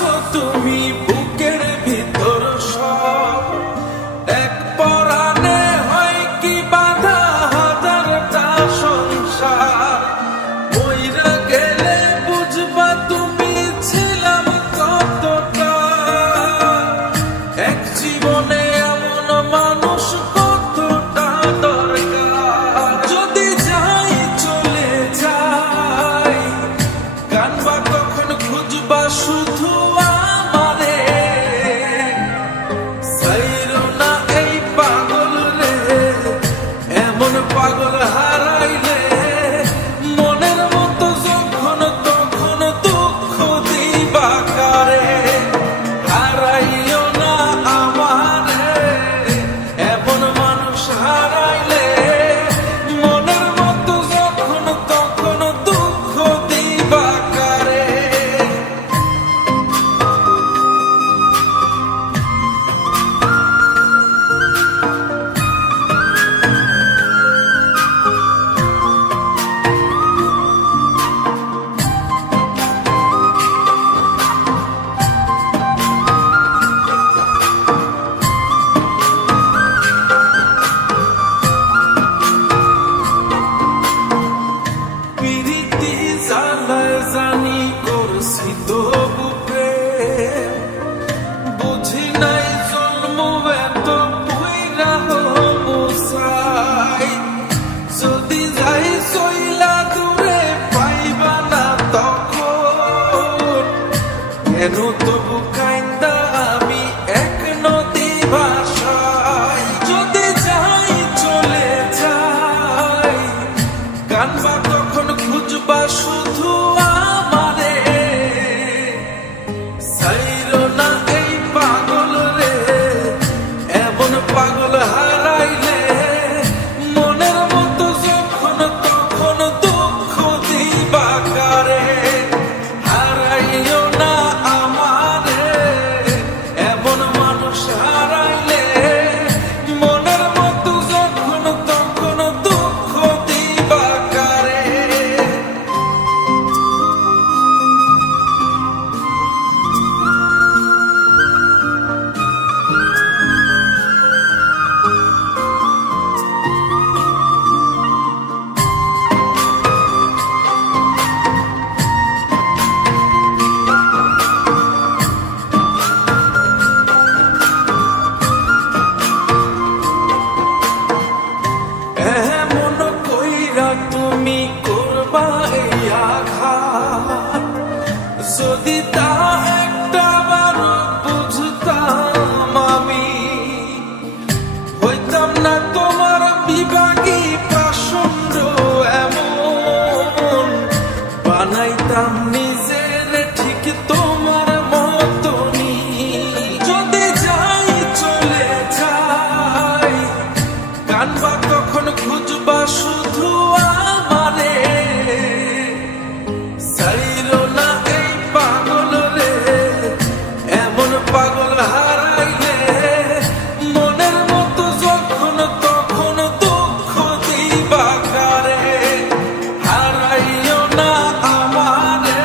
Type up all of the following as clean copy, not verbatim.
আছো তুমি বুকের ভিতর সব এক পরাণে হয় কি বাধা হাজারটা সংসার মইরা গেলে বুঝবা তুমি ছিলাম কতটা এক জীবনে এমন মানুষ কতটা দরকার যদি যাই চলে যাই কানবা তখন খুঁজবা শুধু আমারে সাইরো না এই পাগল রে এমন পাগল হারাইলে মনের মতো যখন তখন দুঃখ দিবা কারে হারাইও না আমারে এমন মানুষ হারাইলে মনের মতো যখন তখন দুঃখ দিবা কারে পিরিতি জ্বালায় জানি করছি তবু প্রেম বুঝি নাই জন্ম এত পুইরা মুসাই যদি যাই সইলা দূরে পাইবা না তখন কেন তবু কাইন্দা আমি এক নদী ভাষায় যদি যাই চলে যাই কানবা তখন খুঁজবা শুধু আমারে সাইরো না এই পাগল রে এমন পাগল হারাইলে মনের মতো যখন তখন দুঃখ দিবা কারে হারাইও না আমারে এমন মানুষ হারাইলে মনের মতো যখন তখন দুঃখ দিবা কারে এমন কইরা তুমি করবা এই আঘাত যদি তা একটা বার বুঝতাম আমি হইতাম না তোমার বিভাগী পাষণ্ড এমন বানাইতাম নিজের ঠিক তোমার মতনই যদি যাই চলে যাই কানবা তখন খুঁজবা শুধু আমারে সাইরো না এই পাগল রে এমন পাগল হারাইলে মনের মতো যখন তখন দুঃখ দিবা কারে হারাইও না আমারে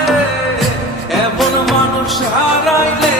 এমন মানুষ হারাইলে